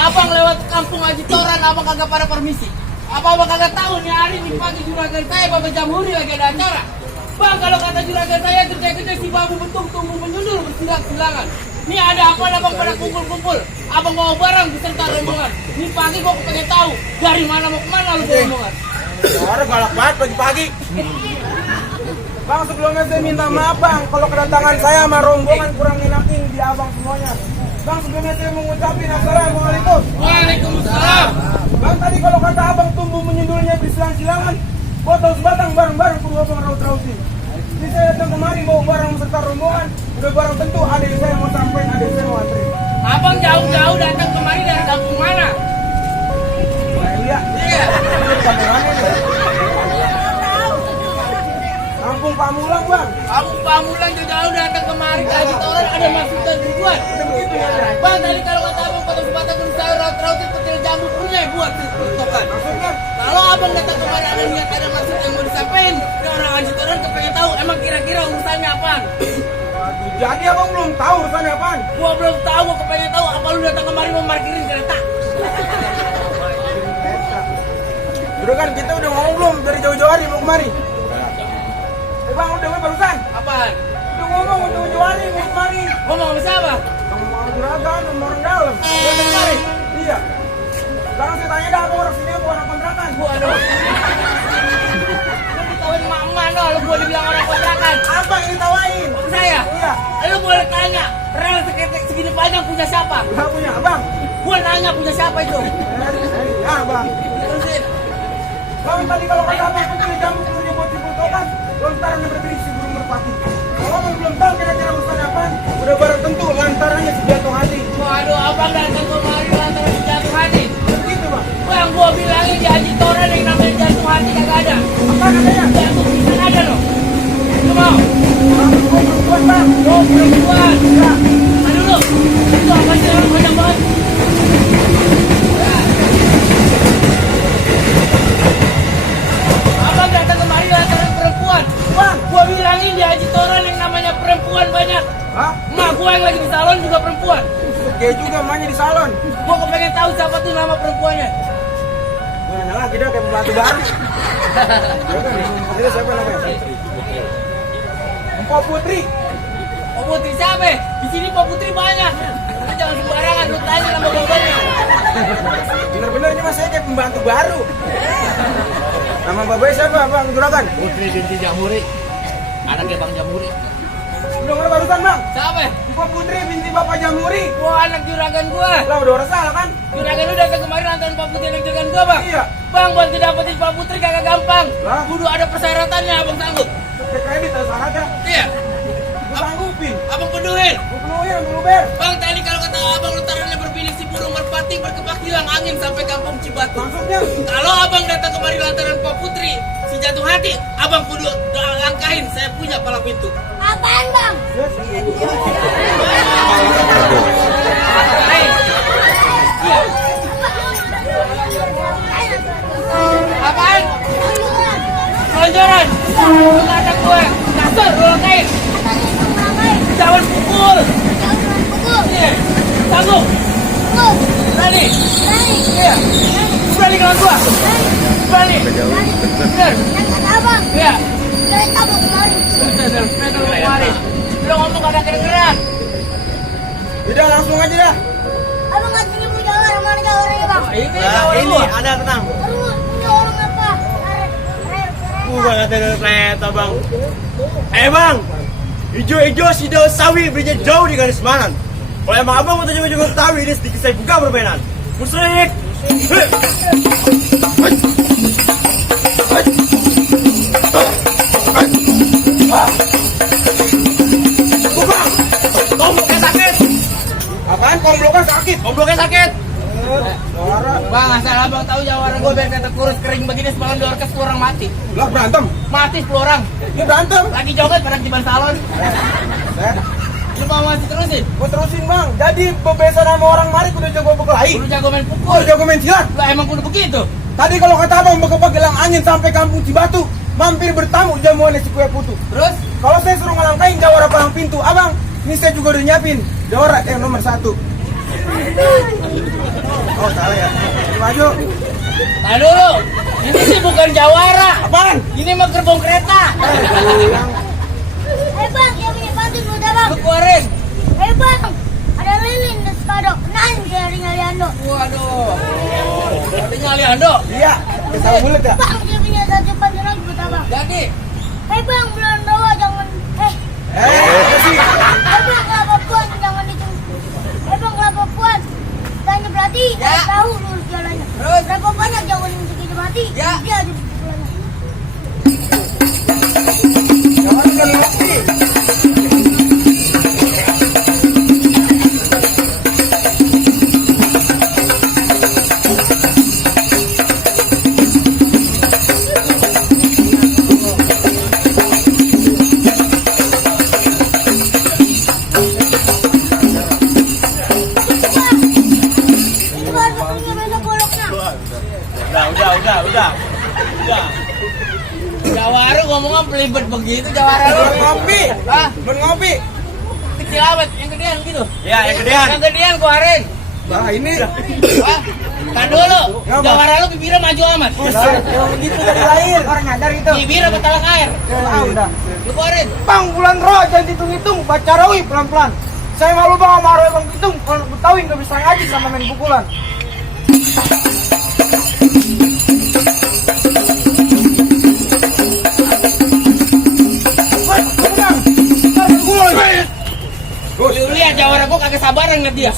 Abang lewat kampung Haji Toran, abang kagak pada permisi. Apa abang kagak tahu nih hari ini pagi juragan saya Bapak Jamhuri lagi ada acara. Bang, kalau kata juragan saya kerja-kerja si babu betung tumbuh menyundul bersilang-silangan. Ini ada apa abang pada kumpul-kumpul? Abang bawa barang beserta rombongan. Ini pagi gua pengen tahu dari mana mau kemana lu bawa rombongan. Orang galak banget pagi-pagi. Bang, sebelumnya saya minta maaf bang, kalau kedatangan saya sama rombongan kurang enakin di abang semuanya. Bang, sebelumnya saya mengucapkan assalamualaikum. Waalaikumsalam. Bang, tadi kalau kata abang tumbuh menyundulnya bersilang-silangan, botol sebatang bareng-bareng perlu abang raut-rautin. Jadi saya datang kemari bawa barang beserta rombongan, udah barang tentu ada yang saya mau sampein, ada yang saya mau antri. Abang jauh-jauh datang kemari dari kampung mana? Iya. Kampung Pamulang bang. Kampung Pamulang jauh-jauh datang kemari ke Haji Toran, ada maksudnya tujuan. Udah begitu ya. Bang, tadi kalau kata abang potong sebatang dulu saya raut-rautin petir jambu punya buat tutupan. Maksudnya? Kalau abang datang kemari ada niat ada maksud yang mau disampaikan, dan orang Haji Toran kepengen tahu emang kira-kira urusannya apaan. Waduh, jadi abang belum tahu urusannya apaan? Gua belum tahu, gua kepengen tahu apa lu datang kemari mau parkirin kereta. Udah kan kita udah ngomong belum dari jauh-jauh hari mau kemari. Bang, udah barusan. Apaan? Udah ngomong udah jauh-jauh hari mau kemari. Ngomong sama siapa? Sama orang juragan, sama orang dalam. Datang kemari? Iya. Sekarang saya tanya dah, apa orang sini apa orang kontrakan? Waduh. Lu ditawain mama no, lu boleh bilang orang kontrakan. Apa yang ditawain? Om saya? Iya. Lu boleh tanya, rel segini panjang punya siapa? Gak punya abang. Gua nanya punya siapa itu? Ya bang. Terusin. Bang, tadi kalau kata abang putri jambu punya buat simpul tokan, lontarannya berisi burung merpati. Kalau abang belum tahu kira-kira urusan apaan, udah barang tentu lantarannya si jatuh hati. Waduh, abang datang kemari lantaran jatuh hati. Begitu bang. Bang, gua bilangin di Haji Toran yang namanya jatuh hati kagak ada. Apa namanya? Jatuh pisan ada loh. Lu mau? Bang, perempuan bang. Oh, perempuan. Ya. Aduh lu, itu apa sih orang banyak banget. Abang datang kemari lantaran perempuan. Bang. Gua bilangin di Haji Toran yang namanya perempuan banyak. Hah? Emak gua yang lagi di salon juga perempuan. Kayak juga emaknya di salon. Gua kepengen tahu siapa tuh nama perempuannya. Gue nanya lagi dah kayak pembantu baru. Ya kan, itu siapa namanya? Empok Putri. Oh Putri siapa? Di sini Pak Putri banyak. Lu jangan sembarangan, lu tanya nama bapaknya. Bener-benernya mas saya kayak pembantu baru. Nama babanya siapa bang? Juragan? Putri binti Jamhuri, anaknya Bang Jamhuri. Udah nggak barusan bang? Siapa? Empok Putri binti Bapak Jamhuri. Gua anak juragan gua. Lah udah orang salah kan? Juragan lu datang kemarin lantaran Pak Putri anak juragan gua, Bang. Iya. Bang, buat dapetin Pak Putri kagak gampang. Lah? Kudu ada persyaratannya, Abang sanggup. Kredit ada syaratnya. Iya. Gue sanggupin. Abang penuhin. Gue penuhin, gue luber. Bang, tadi kalau kata Abang lentarannya berbilik si burung merpati berkebak hilang angin sampai kampung Cibatu. Maksudnya? Kalau Abang datang kemari lantaran Pak Putri si jatuh hati, Abang kudu langkahin, saya punya pala pintu. Apaan bang? Langkahin. Iya. Apaan? Berani? Iya. Berani dengan gua? Berani? Bener? Abang, Iya. dari tabung kemarin. Bener, kemarin. Lu ngomong ada kedengeran. Udah langsung aja dah. Abang nggak sini punya orang mana orangnya bang? Ini Ini ada tenang. Aduh, punya orang apa? Gua kata kereta bang. Bang, hijau-hijau sidau sawi berinya jauh di garis manan. Kalau emang abang mau tunjuk-tunjuk tawi ini sedikit saya buka permainan. Musik. Kombloknya sakit. Apaan kombloknya sakit? Kombloknya sakit. Bang, asal abang tahu jawara gue biar kata kurus kering begini semalam di orkes 10 orang mati. Lah berantem. Mati 10 orang. Ini berantem. Lagi joget pada di salon. Lu mau masih terusin? Gua terusin bang. Jadi pembebasan sama orang mari kudu jago berkelahi. Kudu jago main pukul. Kudu jago main silat. Lah emang kudu begitu. Tadi kalau kata abang begebek gelang angin sampai kampung Cibatu, mampir bertamu jamuan si kue putu. Terus Kalau saya suruh ngelangkain jawara palang pintu, abang, ini saya juga udah nyiapin jawara yang nomor 1. Oh salah ya. Maju. nah dulu. Ini sih bukan jawara. Apaan? Ini mah gerbong kereta. Bang, yang punya pantun udah bang. Lu keluarin. Bang, ada lilin di sekadok. Nain nyari ando. Waduh. Ada nyali Ando. Iya. Salah mulut ya. Bang, dia punya satu pantun lagi buat abang. Jadi Bang, bulan rawa jangan. Apa sih? Bang, kelapa puan jangan dicung. Bang, kelapa puan. Tanya berarti, Ya. tahu lurus jalannya. Terus? Berapa banyak jauh yang segitu mati? Ya. Dia ada di jalannya. Jawara udah ngerti. Itu baru punya besok goloknya. Udah. jawara ngomongnya pelibet begitu jawara lu. Ngopi. Hah? Ngopi. Kecil amat, yang gedean gitu. Ya, yang gedean. Yang gedean keluarin. Nah ini. Wah, kan dulu. Jawara lu bibirnya maju amat. Yang gitu dari lahir. Orang nyadar gitu. Bibirnya betalak air. Udah. Lu keluarin. Bang, bulan roh jangan dihitung-hitung, baca rawi pelan-pelan. Saya malu bang sama roh bang hitung, kalau Betawi nggak bisa ngaji sama main pukulan. Lu lihat jawara gua kagak sabaran ngeliat dia.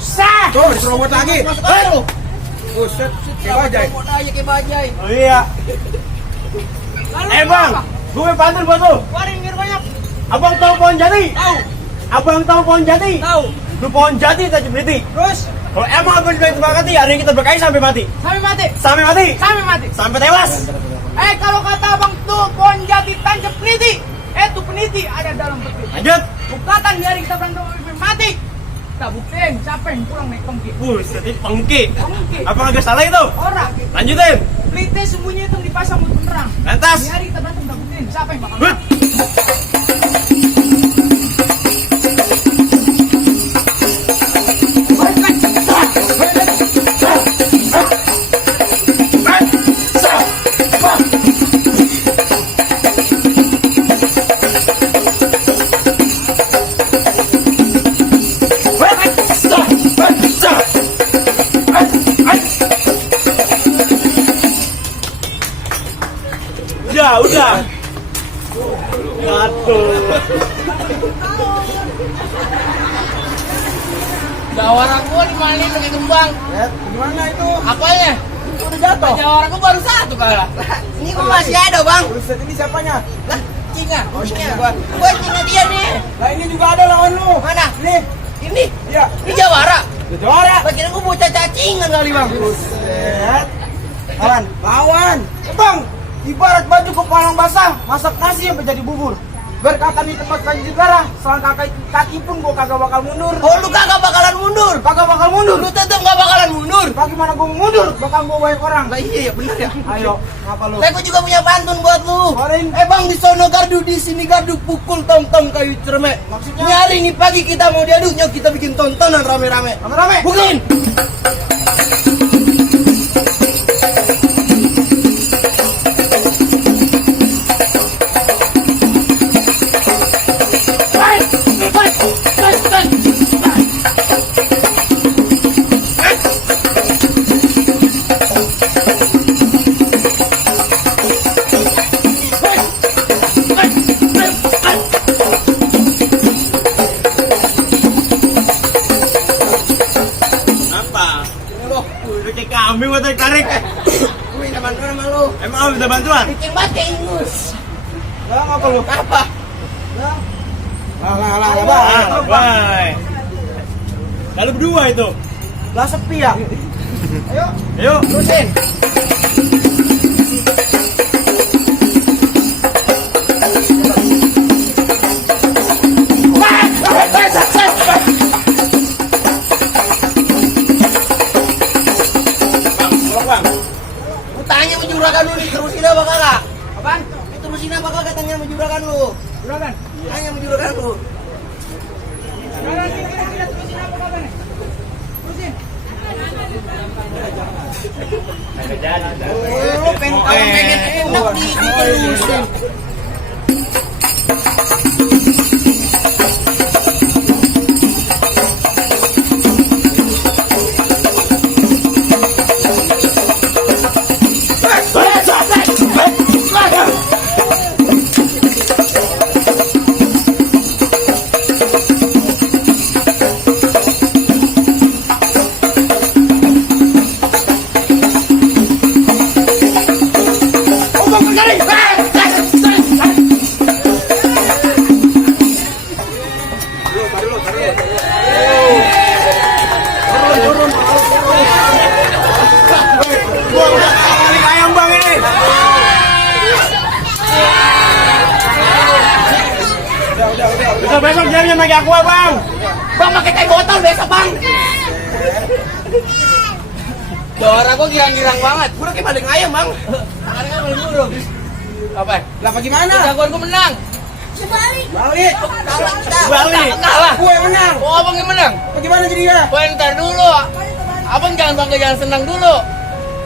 Sah. Tuh, diserobot lagi. Masuk baru. Buset, kayak bajai. Mau aja kayak bajai. Oh iya. Bang, gue mau pantun buat lu. Keluarin biar banyak. Abang tahu pohon jati? Tahu. Abang tahu pohon jati? Tahu. Lu pohon jati tak berhenti. Terus Kalau emang abang bilang sepakati, hari ini kita berkait sampai mati. sampai mati. Sampai mati. Sampai mati. Sampai tewas. Kalau kata abang tuh pohon jati tancap peniti. Tuh peniti ada dalam peti. Lanjut. Bukatan hari kita berantem mati. Kita buktiin siapa yang pulang naik pengki. Buset, ini pengki. Pengki. Apa agak salah itu? Orang. Lanjutin. Pelite sembunyi itu dipasang buat penerang. Lantas. Di hari kita berantem kita buktiin siapa yang bakal Hut. menang. Udah. Aduh. Jawara gua di mana nih pakai kembang? Gimana itu? Apanya? Udah jatuh. Jawara gua baru satu kalah. Ini gua masih ada bang. Buset, ini siapanya? Lah, Cina. Gua Cina dia nih. Nah ini juga ada lawan lu. Mana? Nih, Ini. iya. Ini Jawara. Juara. Bagian gua bocah cacingan kali bang. Buset. Lawan. Bang, ibarat baju kepalang basah, masak nasi sampai jadi bubur. Berkata di tempat kanji darah, selangkah kaki pun gua kagak bakal mundur. Oh lu kagak bakalan mundur. Kagak bakal mundur. Lu tetap nggak bakalan mundur. Bagaimana gue mau mundur? Bakal gue banyak orang. Lah iya ya benar ya. Ayo, apa lu? Saya juga punya pantun buat lu. Keluarin. Bang di sono gardu, di sini gardu, pukul tom-tom kayu cermek. Maksudnya? Ini hari ini pagi kita mau diadu, nyok kita bikin tontonan rame-rame. Rame-rame. Bukin. Apa? Udah kayak kambing mau tarik. Gue minta bantuan sama lu. Emang kamu minta bantuan? Bikin bate ingus. Lah, apa lu? Apa? Lah, Ah, Bang. bye. Lalu berdua itu. Lah sepi ya? Ayo. Ayo. Terusin. Bang. Lu tanya sama juragan lu diterusin apa kagak? Apaan? Diterusin apa kagak tanya sama juragan lu? Juragan. Tanya sama juragan lu. Juragan, kira-kira terusin apa kagak nih? Terusin. Lu pengen enak diterusin. Ayam bang ini. Besok jangan pakai aqua bang. Bang pakai teh botol besok bang. Dora gua girang-girang banget. Gua kayak paling ayam bang. Tangannya kan paling burung. Apa? Lah bagaimana? Jagoan gua menang. Sebalik. Balik. Kalah kita. Balik. Kalah. Gue yang menang. Oh abang yang menang. Bagaimana jadinya? Oh ntar dulu. Abang jangan bangga jangan senang dulu.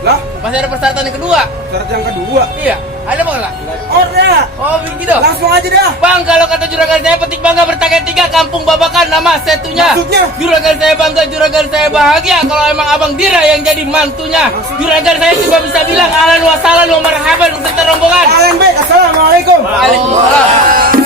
Lah, Masih ada persyaratan yang kedua. syarat yang kedua. Iya. Ada apa enggak? Order. Oh begitu. Langsung aja dah. Bang, kalau kata juragan saya petik bangga bertagai tiga kampung babakan nama setunya. Maksudnya? Juragan saya bangga, juragan saya bahagia. Kalau emang abang Dira yang jadi mantunya. Juragan saya cuma bisa bilang ahlan wa sahlan wa marhaban beserta rombongan. Kalian baik. Assalamualaikum. Waalaikumsalam.